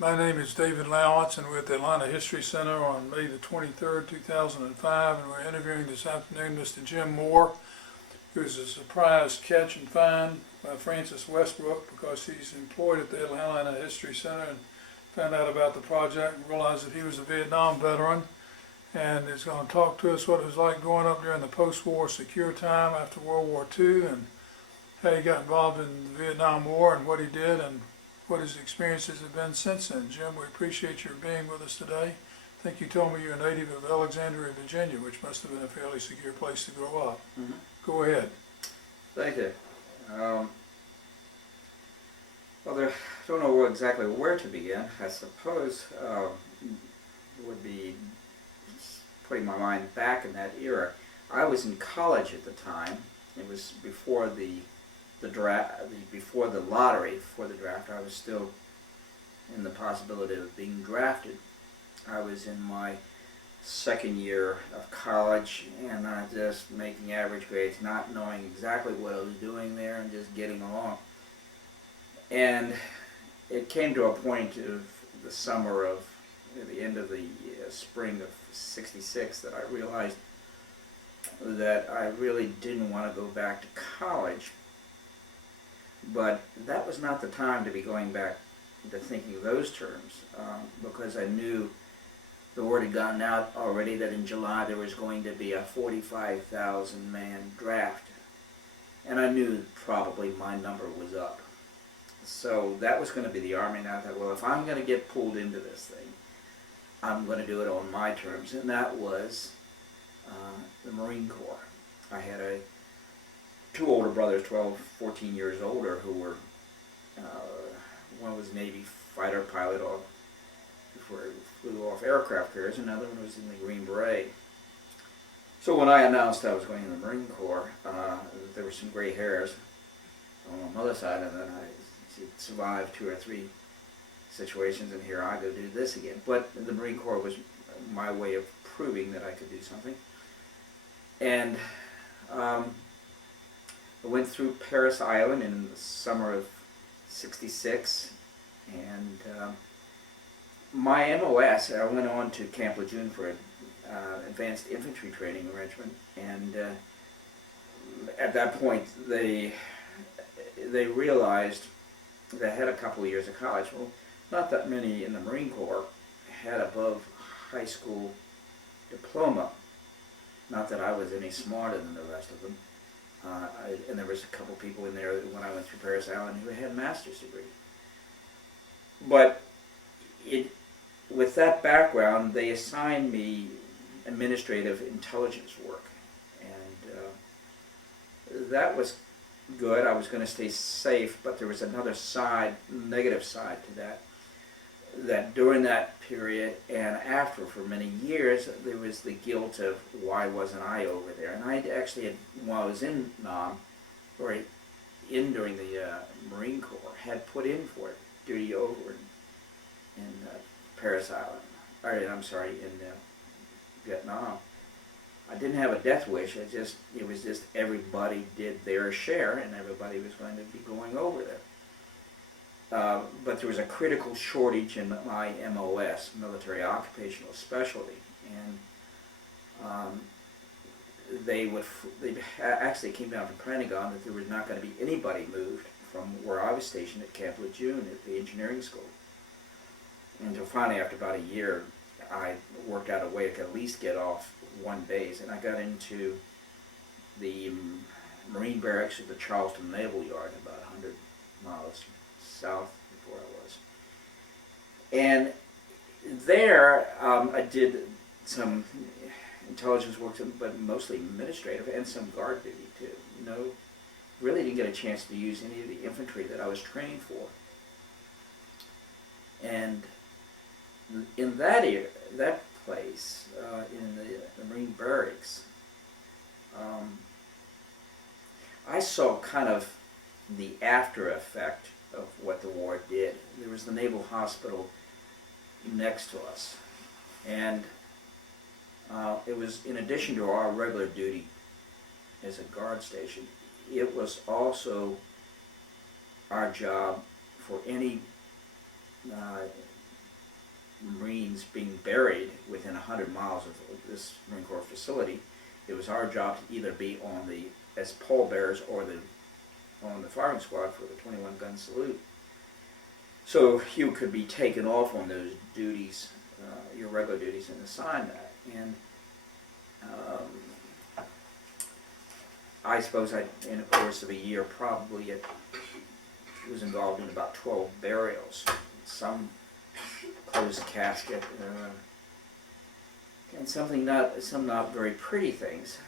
My name is David Lowitz, and we're at the Atlanta History Center on May the 23rd, 2005, and we're interviewing this afternoon Mr. Jim Moore, who is a surprise catch and find by Francis Westbrook because he's employed at the Atlanta History Center and found out about the project and realized that he was a Vietnam veteran and is going to talk to us what it was like growing up during the post-war secure time after World War II and how he got involved in the Vietnam War and what he did and what his experiences have been since then. Jim, we appreciate your being with us today. I think you told me you're a native of Alexandria, Virginia, which must have been a fairly secure place to grow up. Mm-hmm. Go ahead. Thank you. Well, I don't know exactly where to begin. I suppose it would be putting my mind back in that era. I was in college at the time. It was before the draft, before the lottery, before the draft. I was still in the possibility of being drafted. I was in my second year of college, and I was just making average grades, not knowing exactly what I was doing there, and just getting along. And it came to a point of the summer of, at the end of the spring of '66, that I realized that I really didn't want to go back to college. But that was not the time to be going back to thinking of those terms, because I knew the word had gotten out already that in July there was going to be a 45,000 man draft. And I knew probably my number was up. So that was going to be the Army, and I thought, well, if I'm going to get pulled into this thing, I'm going to do it on my terms, and that was the Marine Corps. I had two older brothers, 12, 14 years older, who were, one was a Navy fighter pilot before he flew off aircraft carriers, and another one was in the Green Beret. So when I announced I was going in the Marine Corps, there were some gray hairs on my mother's side, and then I survived 2 or 3 situations, and here I go do this again. But the Marine Corps was my way of proving that I could do something. And I went through Parris Island in the summer of '66, and my MOS, I went on to Camp Lejeune for an advanced infantry training arrangement, and at that point they realized they had a couple of years of college. Well, not that many in the Marine Corps had above high school diploma. Not that I was any smarter than the rest of them. And there was a couple people in there when I went through Parris Island who had master's degree. But with that background, they assigned me administrative intelligence work. And that was good. I was going to stay safe, but there was another side, negative side to that. That during that period and after, for many years, there was the guilt of why wasn't I over there. And I actually, while I was in Nam, or during the Marine Corps, had put in for it, duty over in Parris Island, in Vietnam. I didn't have a death wish. It was just everybody did their share, and everybody was going to be going over there. But there was a critical shortage in my MOS, military occupational specialty, and they actually came down from Pentagon that there was not going to be anybody moved from where I was stationed at Camp Lejeune at the engineering school. Until finally, after about a year, I worked out a way to at least get off one base, and I got into the Marine barracks at the Charleston Naval Yard, about 100 miles south of where I was. And there I did some intelligence work, but mostly administrative, and some guard duty too. Really didn't get a chance to use any of the infantry that I was trained for. And in that place, in the Marine barracks, I saw kind of the after effect of what the war did. There was the Naval Hospital next to us, and it was, in addition to our regular duty as a guard station, it was also our job for any Marines being buried within 100 miles of this Marine Corps facility. It was our job to either be as pallbearers or on the firing squad for the 21 gun salute. So you could be taken off on those duties, your regular duties, and assigned that. And I suppose in the course of a year, probably it was involved in about 12 burials, some closed casket, and some not very pretty things.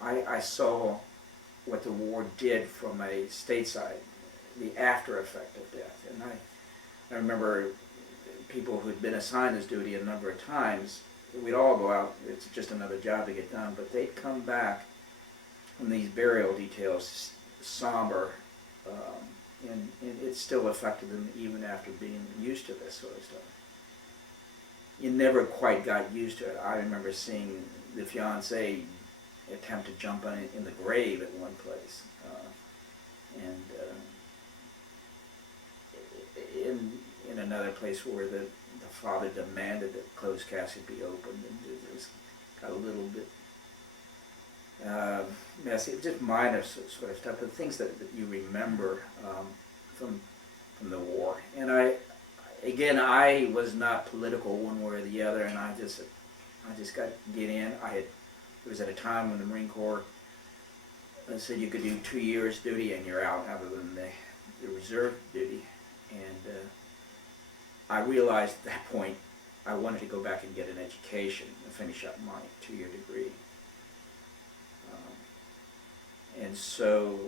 I saw what the war did from a stateside, the after effect of death, and I remember people who'd been assigned this duty a number of times. We'd all go out, it's just another job to get done, but they'd come back from these burial details somber, and it still affected them even after being used to this sort of stuff. You never quite got used to it. I remember seeing the fiancé attempt to jump in the grave at one place, and in another place where the father demanded that the closed casket be opened, and it was got a little bit messy. Just minor sort of stuff, but things that you remember from the war. And I was not political one way or the other, and I just got to get in. It was at a time when the Marine Corps said you could do 2 years duty and you're out, other than the reserve duty. And I realized at that point I wanted to go back and get an education and finish up my 2-year degree. And so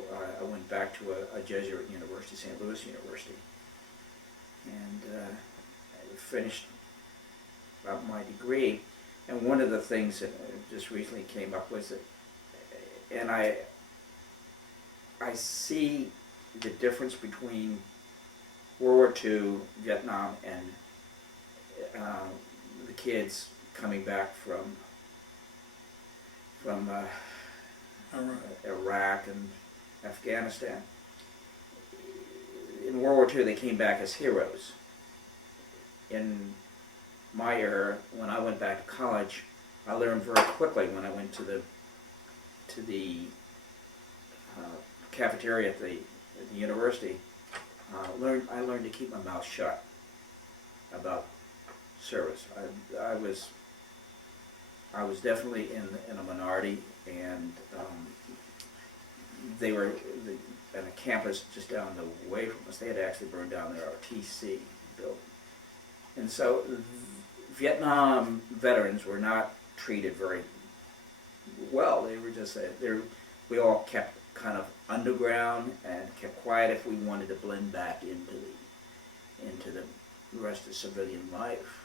I went back to a Jesuit university, St. Louis University, and I finished up my degree. And one of the things that just recently came up was that, and I see the difference between World War II, Vietnam, and the kids coming back from Iraq and Afghanistan. In World War II, they came back as heroes. In my era, when I went back to college, I learned very quickly when I went to the cafeteria at the university. I learned to keep my mouth shut about service. I was definitely in a minority, and they were on a campus just down the way from us. They had actually burned down their RTC building, and so Vietnam veterans were not treated very well. They were just we all kept kind of underground and kept quiet if we wanted to blend back into the rest of civilian life.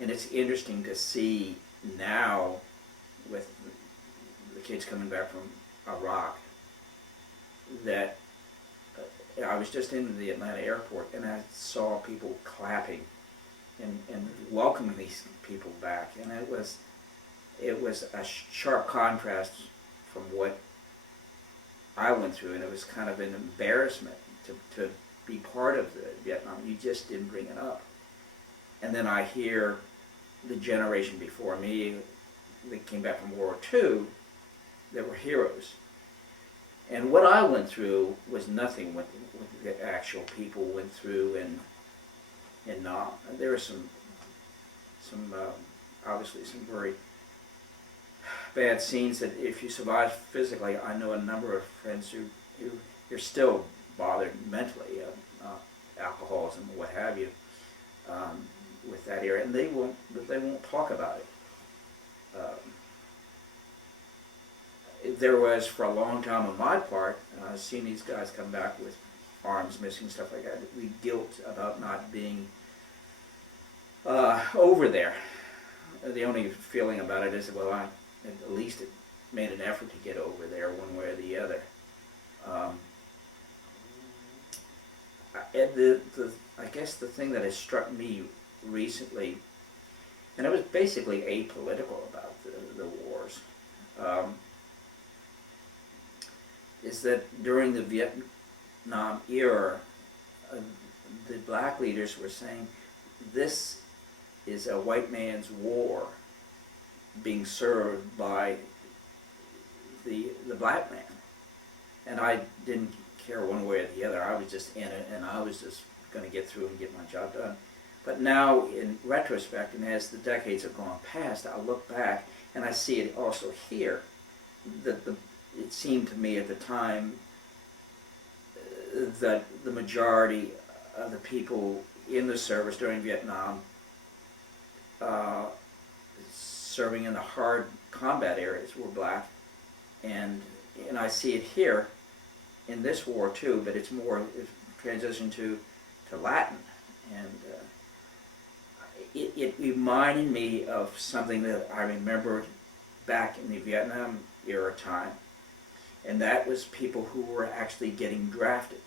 And it's interesting to see now with the kids coming back from Iraq that I was just in the Atlanta airport and I saw people clapping and welcoming these people back, and it was a sharp contrast from what I went through, and it was kind of an embarrassment to be part of the Vietnam. You just didn't bring it up. And then I hear the generation before me that came back from World War II that were heroes. And what I went through was nothing what the actual people went through in Nam. There were some obviously some very bad scenes that if you survive physically, I know a number of friends who are still bothered mentally, alcoholism or what have you, with that era, and they won't talk about it. There was, for a long time on my part, seeing these guys come back with arms missing, stuff like that, the guilt about not being over there. The only feeling about it is, well, at least it made an effort to get over there one way or the other. I guess the thing that has struck me recently, and it was basically apolitical about the wars, is that during the Vietnam era, the black leaders were saying, this is a white man's war being served by the black man. And I didn't care one way or the other. I was just in it, and I was just going to get through and get my job done. But now, in retrospect, and as the decades have gone past, I look back and I see it also here, that it seemed to me at the time that the majority of the people in the service during Vietnam, serving in the hard combat areas, were black. And I see it here in this war too, but it's transitioned to Latin. And it reminded me of something that I remembered back in the Vietnam era time, and that was people who were actually getting drafted.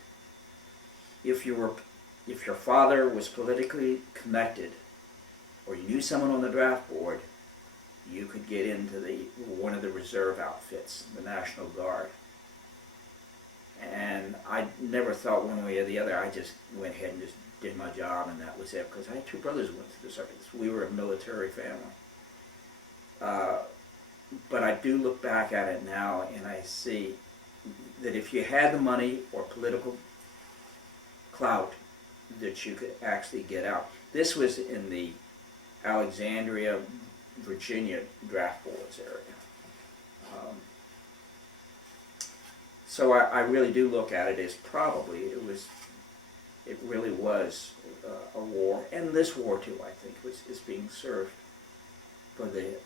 If your father was politically connected, or you knew someone on the draft board, you could get into one of the reserve outfits, the National Guard. And I never thought one way or the other. I just went ahead and just did my job, and that was it. Because I had two brothers who went to the service. We were a military family. But I do look back at it now, and I see that if you had the money or political clout, that you could actually get out. This was in the Alexandria, Virginia draft boards area. So I really do look at it as probably it really was a war, and this war too, I think, is being served for the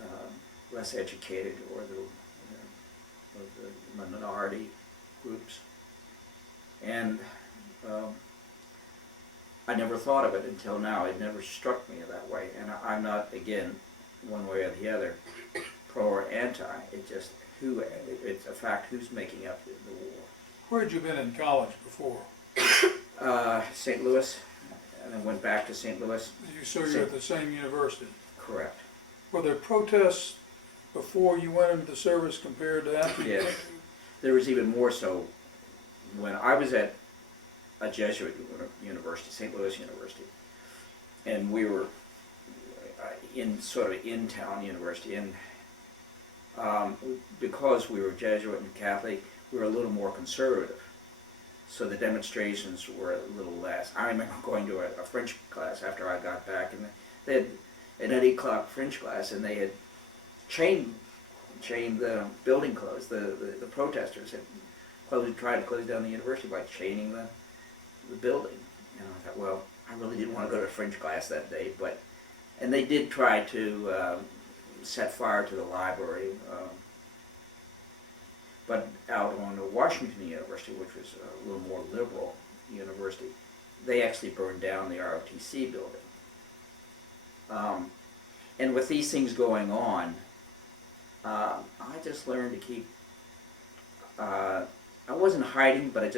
less educated or the minority groups. And I never thought of it until now. It never struck me that way, and I'm not, again, one way or the other, pro or anti. It's a fact who's making up the war. Where had you been in college before? St. Louis, and then went back to St. Louis. So you're at the same university? Correct. Were there protests before you went into the service compared to after? Yes. There was even more so when I was at a Jesuit university, St. Louis University, and we were in sort of in-town university, and because we were Jesuit and Catholic, we were a little more conservative. So the demonstrations were a little less. I remember going to a French class after I got back, and they had an 8 o'clock French class, and they had chained the building closed. The protesters had tried to close down the university by chaining the building. And I thought, well, I really didn't want to go to French class that day, and they did try to set fire to the library. But out on the Washington University, which was a little more liberal university, they actually burned down the ROTC building. And with these things going on, I just learned to keep, I wasn't hiding, but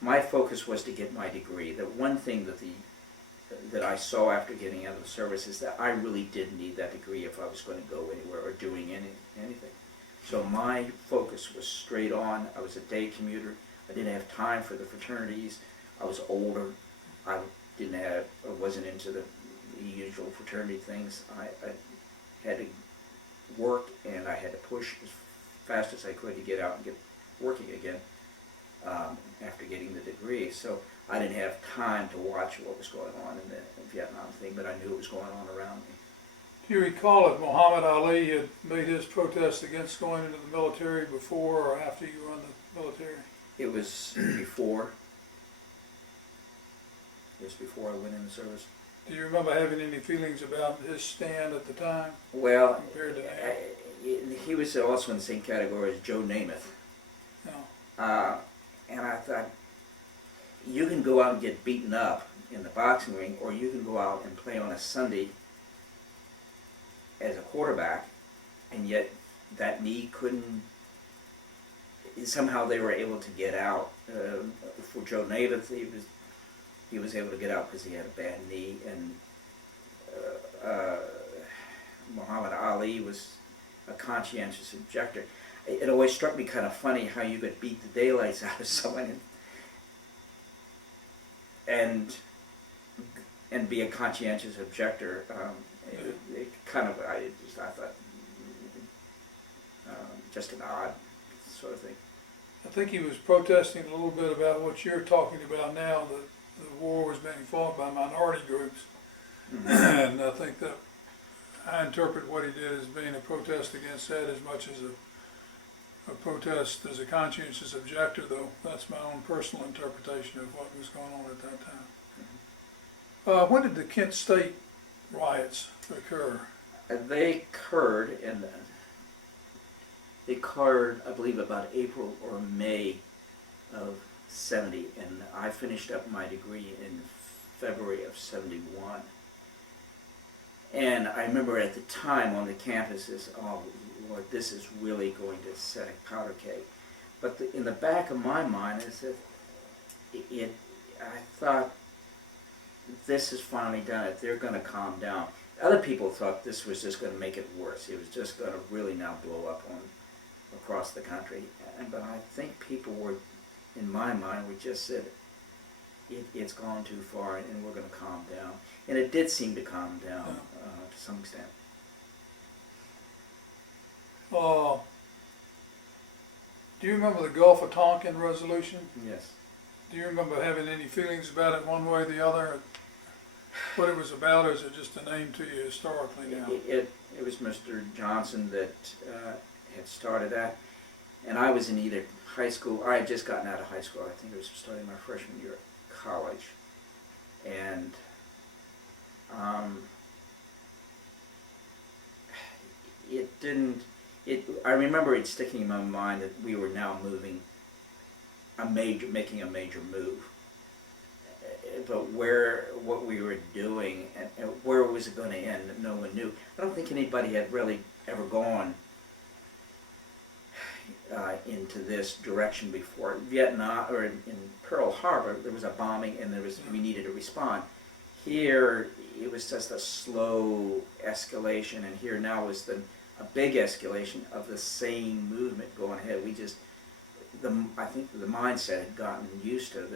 my focus was to get my degree. The one thing that I saw after getting out of the service is that I really did need that degree if I was going to go anywhere or doing anything. So my focus was straight on. I was a day commuter. I didn't have time for the fraternities. I was older. I wasn't into the usual fraternity things. I had to work, and I had to push as fast as I could to get out and get working again after getting the degree. So I didn't have time to watch what was going on in the Vietnam thing, but I knew it was going on around me. Do you recall if Muhammad Ali had made his protest against going into the military before or after you were in the military? It was before. It was before I went in the service. Do you remember having any feelings about his stand at the time? Well, compared to now? he was also in the same category as Joe Namath. No. And I thought, you can go out and get beaten up in the boxing ring, or you can go out and play on a Sunday as a quarterback, and yet that knee couldn't, somehow they were able to get out. For Joe Namath, he was able to get out because he had a bad knee, and Muhammad Ali was a conscientious objector. It always struck me kind of funny how you could beat the daylights out of someone, and and be a conscientious objector. It kind of, I thought, just an odd sort of thing. I think he was protesting a little bit about what you're talking about now, that the war was being fought by minority groups. Mm-hmm. And I think that I interpret what he did as being a protest against that as much as a protest as a conscientious objector, though that's my own personal interpretation of what was going on at that time. Mm-hmm. When did the Kent State riots occur? They occurred, I believe, about April or May of '70, and I finished up my degree in February of '71. And I remember at the time on the campuses, oh Lord, this is really going to set a powder keg. But in the back of my mind is that I thought, this is finally done. If they're going to calm down. Other people thought this was just going to make it worse. It was just going to really now blow up across the country. But I think people were, in my mind, we just said, it's gone too far and we're going to calm down. And it did seem to calm down to some extent. Do you remember the Gulf of Tonkin resolution? Yes. Do you remember having any feelings about it one way or the other? What it was about, or is it just a name to you historically now? It was Mr. Johnson that had started that. And I was in either high school, I had just gotten out of high school. I think it was starting my freshman year at college. And I remember it sticking in my mind that we were now making a major move. But what we were doing and where was it going to end, no one knew. I don't think anybody had really ever gone into this direction before. Vietnam, or in Pearl Harbor, there was a bombing and we needed to respond. Here, it was just a slow escalation, and here now was a big escalation of the same movement going ahead. I think the mindset had gotten used to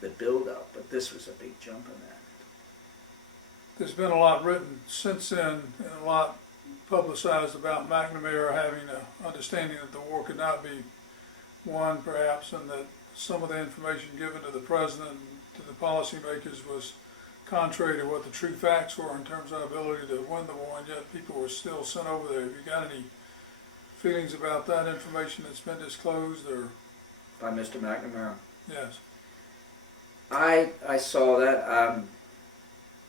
the build-up, but this was a big jump in that. There's been a lot written since then, and a lot publicized about McNamara having an understanding that the war could not be won, perhaps, and that some of the information given to the president and to the policymakers was contrary to what the true facts were in terms of our ability to win the war, and yet people were still sent over there. Have you got any feelings about that information that's been disclosed, or? By Mr. McNamara? Yes. I saw that.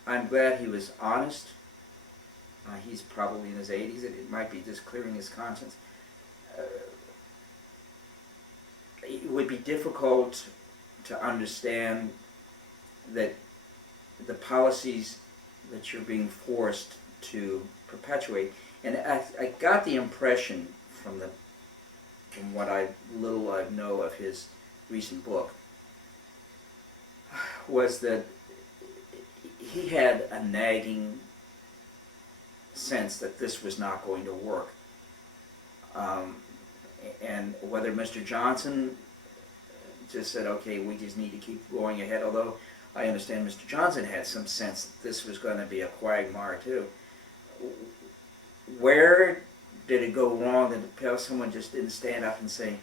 I'm glad he was honest. He's probably in his 80s. It might be just clearing his conscience. It would be difficult to understand that the policies that you're being forced to perpetuate. And I got the impression from what little I know of his recent book, was that he had a nagging sense that this was not going to work. And whether Mr. Johnson just said, okay, we just need to keep going ahead, although I understand Mr. Johnson had some sense that this was going to be a quagmire too. Where did it go wrong that someone just didn't stand up and say,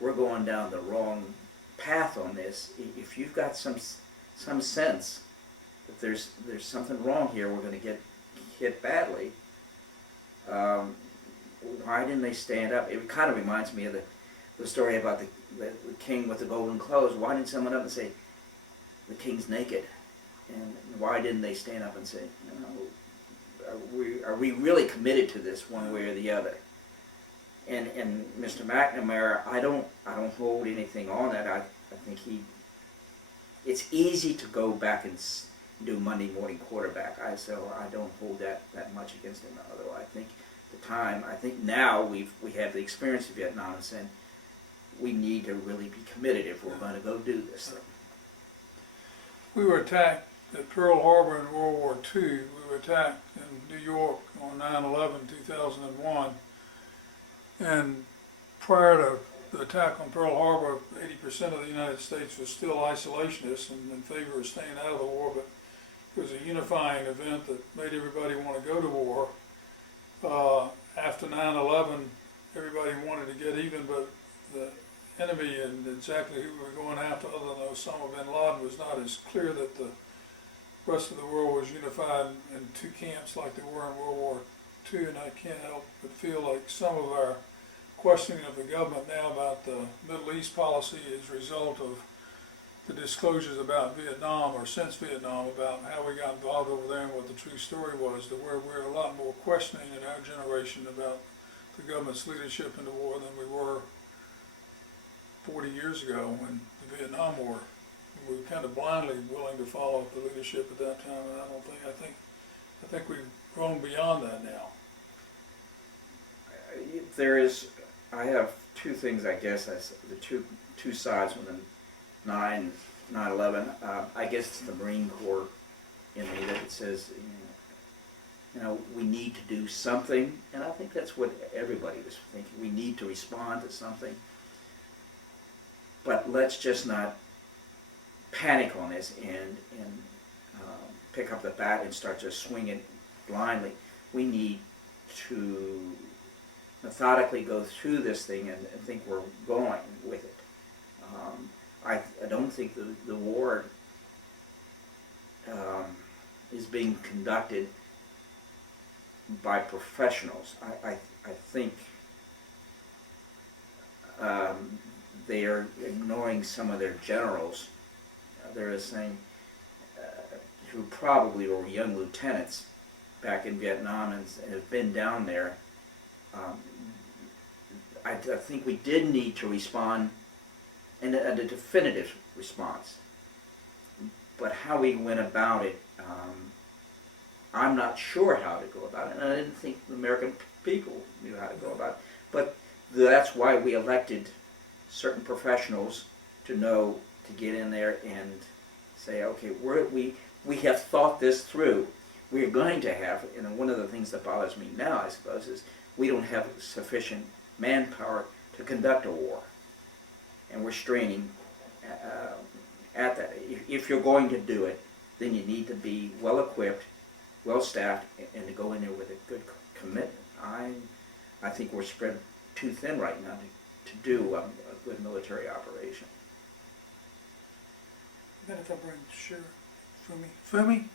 we're going down the wrong path on this? If you've got some sense that there's something wrong here, we're going to get hit badly, why didn't they stand up? It kind of reminds me of the story about the king with the golden clothes. Why didn't someone up and say, the king's naked? And why didn't they stand up and say, are we really committed to this one way or the other? And Mr. McNamara, I don't hold anything on that. I think it's easy to go back and do Monday morning quarterback. So I don't hold that much against him. Although I think now we have the experience of Vietnam and saying we need to really be committed if we're going to go do this thing. We were attacked at Pearl Harbor in World War II. We were attacked in New York on 9/11/2001. And prior to the attack on Pearl Harbor, 80% of the United States was still isolationist and in favor of staying out of the war, but it was a unifying event that made everybody want to go to war. After 9/11, everybody wanted to get even, but the enemy and exactly who we were going after, other than Osama bin Laden, was not as clear that the rest of the world was unified in two camps like they were in World War II, and I can't help but feel like some of our questioning of the government now about the Middle East policy is a result of the disclosures about Vietnam, or since Vietnam, about how we got involved over there and what the true story was, to where we're a lot more questioning in our generation about the government's leadership in the war than we were 40 years ago in the Vietnam War. We were kind of blindly willing to follow the leadership at that time, and I think we've grown beyond that now. I have two things, I guess, as the two sides when the 9/11. I guess it's the Marine Corps in me that it says, we need to do something, and I think that's what everybody was thinking. We need to respond to something, but let's just not panic on this and pick up the bat and start to swing it blindly. We need to methodically go through this thing and think we're going with it. I don't think the war is being conducted by professionals. I think they are ignoring some of their generals. They're saying, who probably were young lieutenants back in Vietnam and have been down there. I think we did need to respond, and a definitive response. But how we went about it, I'm not sure how to go about it, and I didn't think the American people knew how to go about it. But that's why we elected certain professionals to get in there and say, okay, we have thought this through. We're going to have, and one of the things that bothers me now, I suppose, is we don't have sufficient manpower to conduct a war. And we're straining at that. If you're going to do it, then you need to be well equipped, well staffed, and to go in there with a good commitment. I think we're spread too thin right now to do a good military operation. Then if I bring Fumi,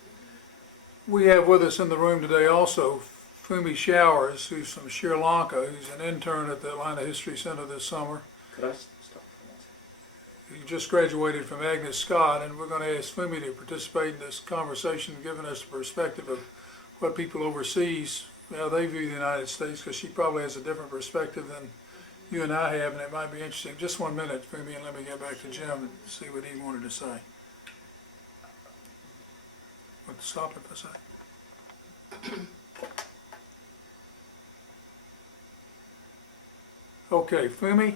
we have with us in the room today also Fumi Showers, who's from Sri Lanka, who's an intern at the Atlanta History Center this summer. Could I stop for 1 second? He just graduated from Agnes Scott, and we're going to ask Fumi to participate in this conversation, giving us the perspective of what people overseas, how they view the United States, because she probably has a different perspective than you and I have, and it might be interesting. Just 1 minute, Fumi, and let me get back to Jim and see what he wanted to say. What, stop it for a second. Okay, Fumi,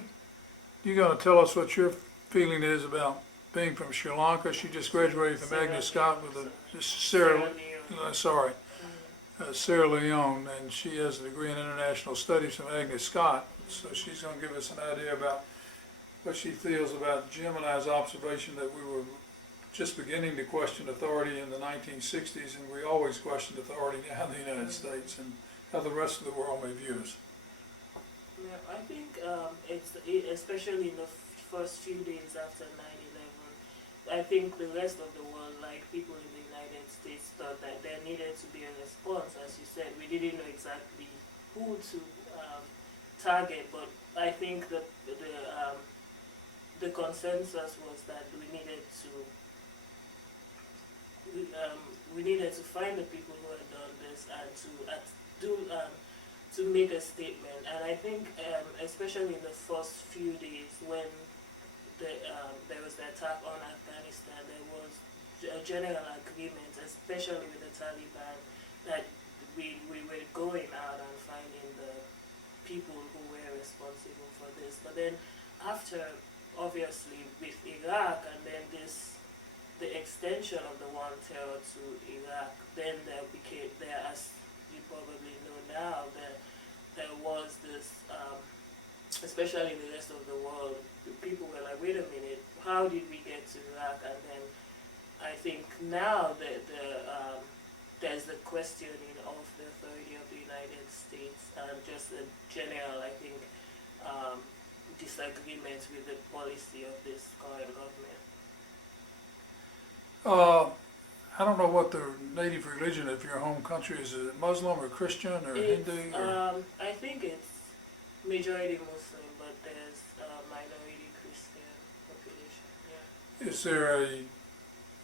you're going to tell us what your feeling is about being from Sri Lanka. She just graduated from Agnes Scott with Sierra Leone, and she has a degree in international studies from Agnes Scott. So she's going to give us an idea about what she feels about Jim and I's observation that we were just beginning to question authority in the 1960s, and we always questioned authority now in the United States, and how the rest of the world may view us. Yeah, I think especially in the first few days after 9/11, I think the rest of the world, like people in the United States, thought that there needed to be a response. As you said, we didn't know exactly who to target, but I think that the consensus was that we needed to find the people who had done this and to make a statement. And I think especially in the first few days when there was the attack on Afghanistan, there was a general agreement, especially with the Taliban, that we were going out and finding the people who were responsible for this. But then after, obviously, with Iraq and then the extension of the war on terror to Iraq, then there, as you probably know now, there was this, especially in the rest of the world, people were like, wait a minute, how did we get to Iraq? And then I think now that there's the questioning of the authority of the United States and just a general, I think, disagreements with the policy of this current government. I don't know what the native religion of your home country is. Is it Muslim or Christian or Hindu? Or? I think it's majority Muslim, but there's a minority Christian population. Yeah. Is there a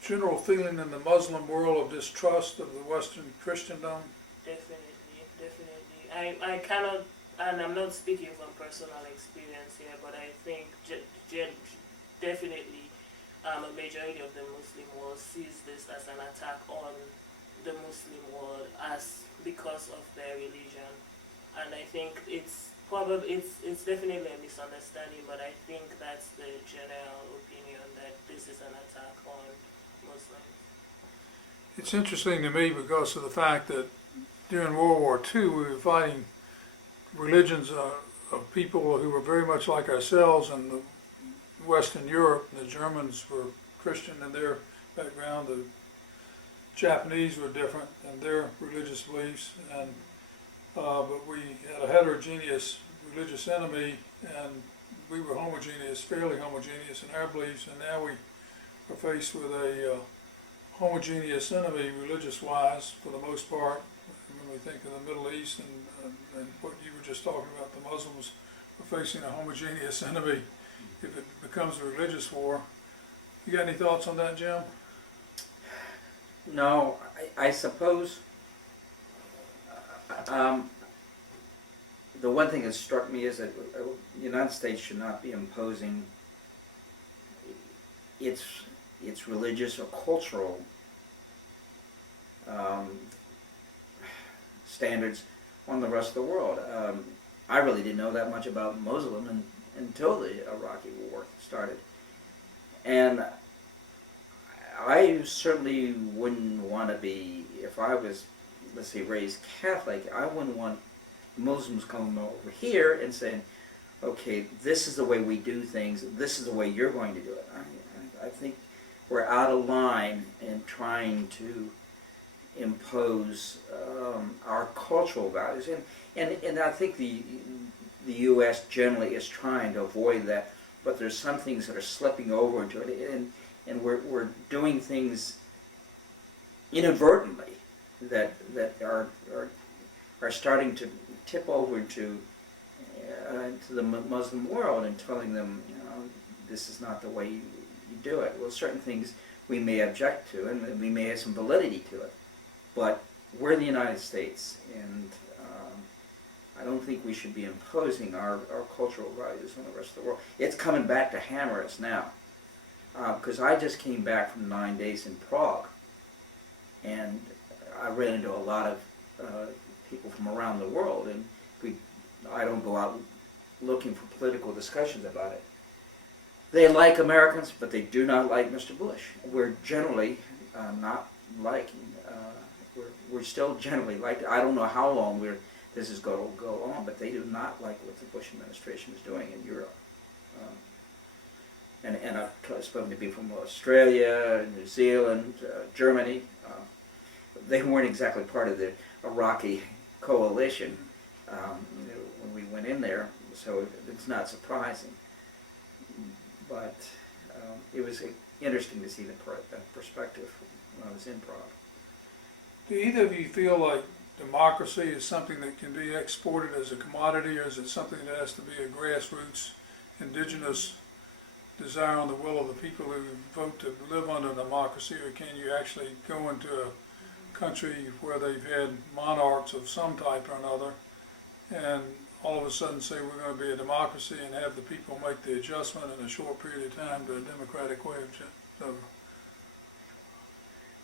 general feeling in the Muslim world of distrust of the Western Christendom? Definitely, definitely. I cannot, and I'm not speaking from personal experience here, but I think definitely a majority of the Muslim world sees this as an attack on the Muslim world as because of their religion, and I think it's definitely a misunderstanding, but I think that's the general opinion that this is an attack on Muslims. It's interesting to me because of the fact that during World War II we were fighting religions of people who were very much like ourselves in the Western Europe. The Germans were Christian in their background. The Japanese were different in their religious beliefs, and but we had a heterogeneous religious enemy, and we were homogeneous, fairly homogeneous in our beliefs, and now we are faced with a homogeneous enemy religious-wise for the most part. When we think of the Middle East and what you were just talking about, the Muslims are facing a homogeneous enemy if it becomes a religious war. You got any thoughts on that, Jim? No, I suppose the one thing that struck me is that the United States should not be imposing its religious or cultural standards on the rest of the world. I really didn't know that much about Muslim until the Iraqi war started. And I certainly wouldn't want to be, if I was, let's say, raised Catholic, I wouldn't want Muslims coming over here and saying, okay, this is the way we do things, this is the way you're going to do it. I think we're out of line in trying to impose our cultural values. And I think the U.S. generally is trying to avoid that, but there's some things that are slipping over into it, and we're doing things inadvertently that are starting to tip over into the Muslim world and telling them, you know, this is not the way you do it. Well, certain things we may object to, and we may have some validity to it, but we're the United States, and I don't think we should be imposing our cultural values on the rest of the world. It's coming back to hammer us now, because I just came back from 9 days in Prague, and I ran into a lot of people from around the world, and I don't go out looking for political discussions about it. They like Americans, but they do not like Mr. Bush. We're generally not liking. We're still generally like. I don't know how long this is going to go on, but they do not like what the Bush administration is doing in Europe. And I've spoken to people from Australia, New Zealand, Germany. They weren't exactly part of the Iraqi coalition when we went in there, so it's not surprising. But it was interesting to see that perspective when I was in Prague. Do either of you feel like democracy is something that can be exported as a commodity, or is it something that has to be a grassroots, indigenous desire on the will of the people who vote to live under democracy, or can you actually go into a country where they've had monarchs of some type or another and all of a sudden say we're going to be a democracy and have the people make the adjustment in a short period of time to a democratic way of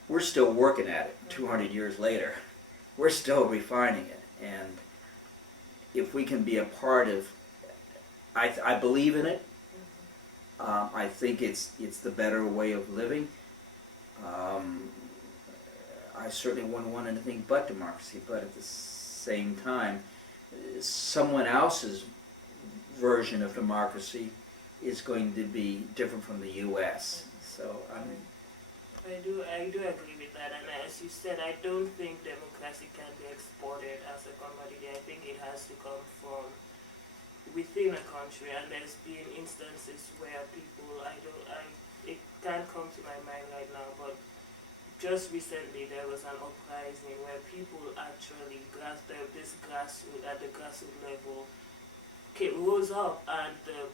We're still working at it 200 years later. We're still refining it, and if we can be a part of, I believe in it. I think it's the better way of living. I certainly wouldn't want anything but democracy, but at the same time, someone else's version of democracy is going to be different from the U.S. So I do agree with that, and as you said, I don't think democracy can be exported as a commodity. I think it has to come from within a country, and there's been instances where it can't come to my mind right now, but just recently there was an uprising where people actually at the grassroots level rose up, and the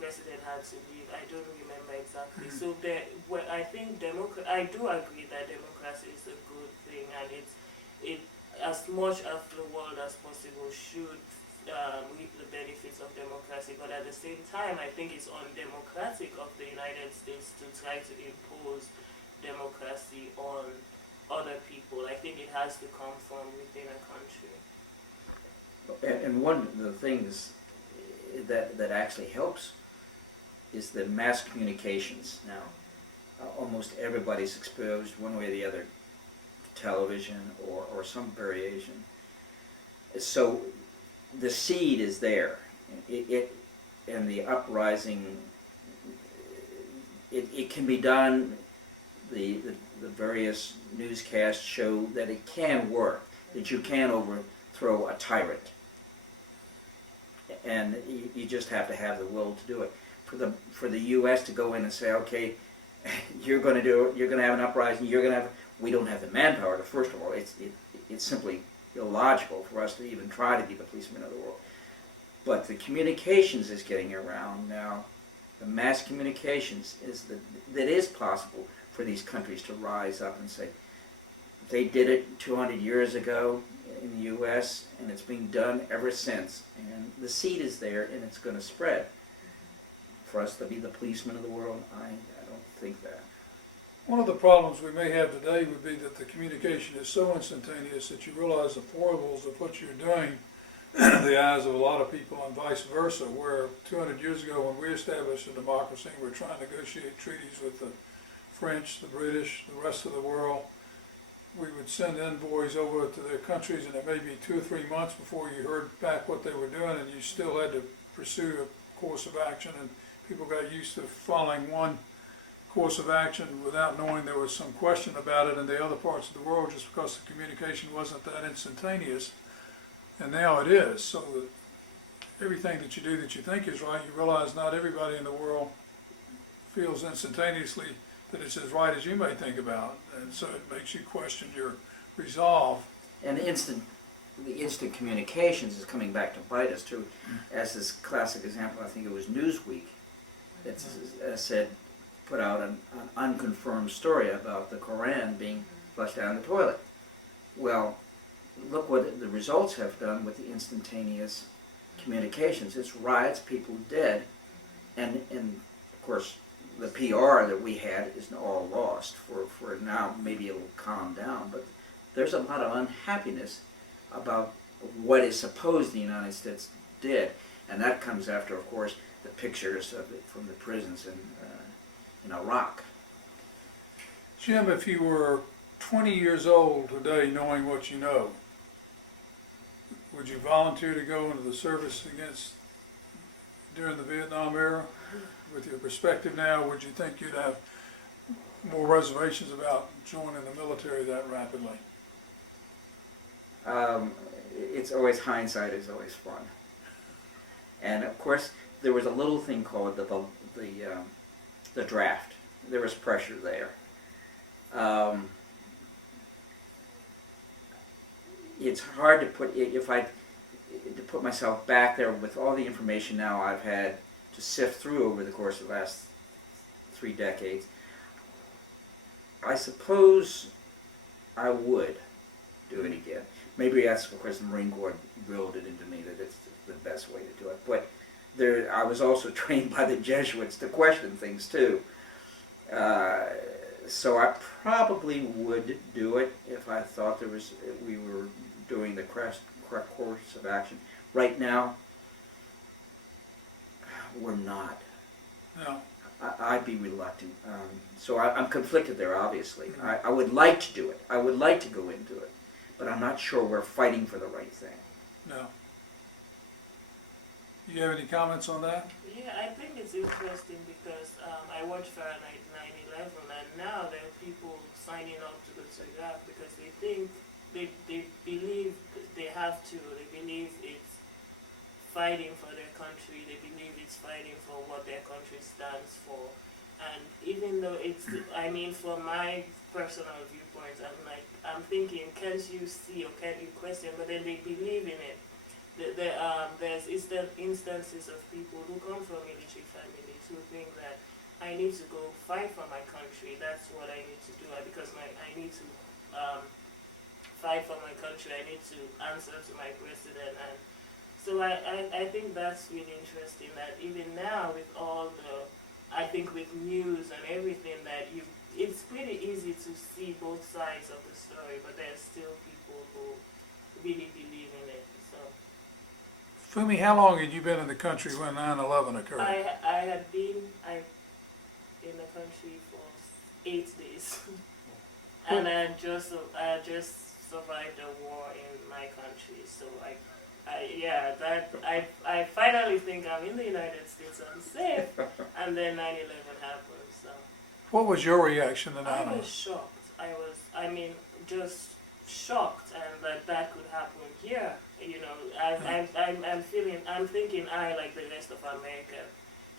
president had to leave. I don't remember exactly. So I think I do agree that democracy is a good thing, and it as much of the world as possible should reap the benefits of democracy. But at the same time, I think it's undemocratic of the United States to try to impose democracy on other people. I think it has to come from within a country. And one of the things that actually helps is the mass communications now. Almost everybody's exposed one way or the other to television or some variation. So the seed is there. And the uprising, it can be done. The various newscasts show that it can work, that you can overthrow a tyrant. And you just have to have the will to do it. For the U.S. to go in and say, okay, you're going to do it, you're going to have an uprising, we don't have the manpower. First of all, it's simply illogical for us to even try to be the policemen of the world. But the communications is getting around now. The mass communications that is possible for these countries to rise up and say, they did it 200 years ago in the U.S., and it's been done ever since. And the seed is there, and it's going to spread. For us to be the policemen of the world, I don't think that. One of the problems we may have today would be that the communication is so instantaneous that you realize the foibles of what you're doing in the eyes of a lot of people, and vice versa, where 200 years ago when we established a democracy and we're trying to negotiate treaties with the French, the British, the rest of the world, we would send envoys over to their countries, and it may be 2 or 3 months before you heard back what they were doing, and you still had to pursue a course of action, and people got used to following one course of action without knowing there was some question about it in the other parts of the world, just because the communication wasn't that instantaneous. And now it is, so that everything that you do that you think is right, you realize not everybody in the world feels instantaneously that it's as right as you may think about, and so it makes you question your resolve. And the instant communications is coming back to bite us too, as this classic example. I think it was Newsweek that put out an unconfirmed story about the Koran being flushed down the toilet. Well, look what the results have done with the instantaneous communications. It's riots, people dead, and of course the PR that we had is all lost. For now, maybe it'll calm down, but there's a lot of unhappiness about what is supposed the United States did, and that comes after, of course, the pictures of it from the prisons in Iraq. Jim, if you were 20 years old today, knowing what you know, would you volunteer to go into the service during the Vietnam era? With your perspective now, would you think you'd have more reservations about joining the military that rapidly? It's always, hindsight is always fun. And of course, there was a little thing called the draft. There was pressure there. It's hard to put myself back there with all the information now I've had to sift through over the course of the last 3 decades. I suppose I would do it again. Maybe that's because the Marine Corps drilled it into me that it's the best way to do it. But I was also trained by the Jesuits to question things too. So I probably would do it if I thought we were doing the correct course of action. Right now, we're not. No. I'd be reluctant. So I'm conflicted there, obviously. I would like to do it. I would like to go into it. But I'm not sure we're fighting for the right thing. No. You have any comments on that? Yeah, I think it's interesting because I watched Fahrenheit 9/11, and now there are people signing up to go to Iraq because they believe they have to. They believe it's fighting for their country. They believe it's fighting for what their country stands for. And even though it's, I mean, from my personal viewpoint, I'm thinking, can't you see or can't you question? But then they believe in it. There's instances of people who come from military families who think that I need to go fight for my country. That's what I need to do because I need to fight for my country. I need to answer to my president. And so I think that's really interesting that even now with all the, I think with news and everything that it's pretty easy to see both sides of the story, but there's still people who really believe in it. So Fumi, how long had you been in the country when 9/11 occurred? I had been in the country for 8 days, and I just survived a war in my country. So I finally think I'm in the United States, I'm safe, and then 9/11 happened. So What was your reaction to I 9/11? was shocked. Just shocked, and that could happen here. You know, I'm thinking like the rest of America,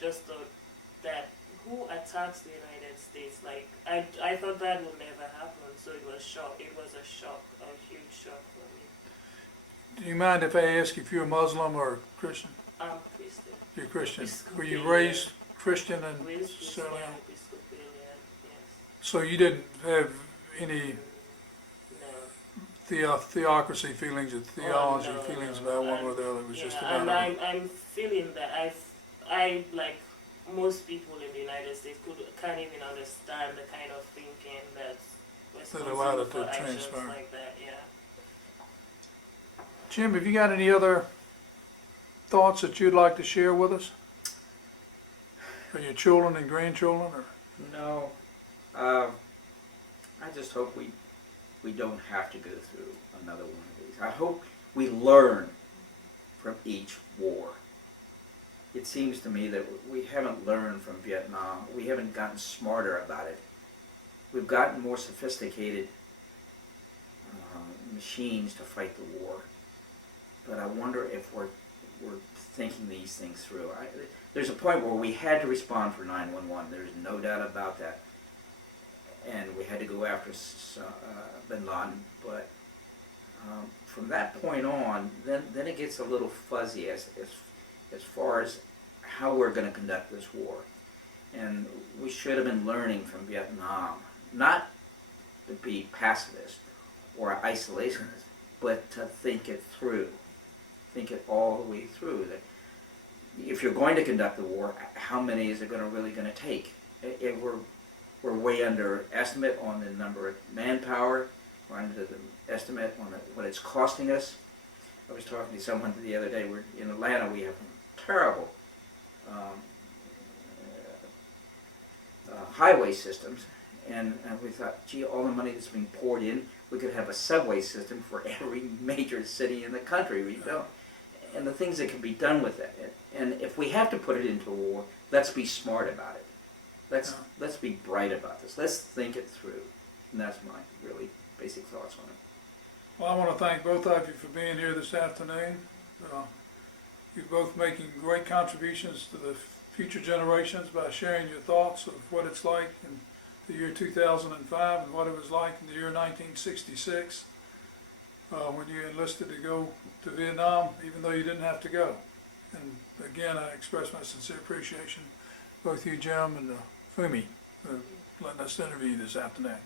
just thought that who attacks the United States? Like I thought that would never happen. So it was shock. It was a shock, a huge shock for me. Do you mind if I ask if you're Muslim or Christian? I'm Christian. You're Christian. Were you Episcopalian. raised Christian and Raised Christian, Sierra Leone? Episcopalian, yes. So you didn't have any No. theocracy feelings or theology no, feelings no. about one or the other? It was just Yeah, about and I'm feeling that I like most people in the United States can't even understand the kind of thinking that's allowed responsible it to for actions transpire. like that. Yeah. Jim, have you got any other thoughts that you'd like to share with us? Or your children and grandchildren? Or? No. I just hope we don't have to go through another one of these. I hope we learn from each war. It seems to me that we haven't learned from Vietnam. We haven't gotten smarter about it. We've gotten more sophisticated machines to fight the war. But I wonder if we're thinking these things through. There's a point where we had to respond for 9/11. There's no doubt about that. And we had to go after bin Laden. But from that point on, then it gets a little fuzzy as far as how we're going to conduct this war. And we should have been learning from Vietnam, not to be pacifist or isolationist, but to think it through. Think it all the way through. That if you're going to conduct the war, how many is it really going to take? If we're way underestimate on the number of manpower, we're under the estimate on what it's costing us. I was talking to someone the other day. We're in Atlanta. We have terrible highway systems, and we thought, gee, all the money that's being poured in, we could have a subway system for every major city in the country. We don't. And the things that can be done with it. And if we have to put it into a war, let's be smart about it. Let's be bright about this. Let's think it through. And that's my really basic thoughts on it. Well, I want to thank both of you for being here this afternoon. You're both making great contributions to the future generations by sharing your thoughts of what it's like in the year 2005 and what it was like in the year 1966 when you enlisted to go to Vietnam, even though you didn't have to go. And again, I express my sincere appreciation, both you, Jim, and Fumi, for letting us interview you this afternoon.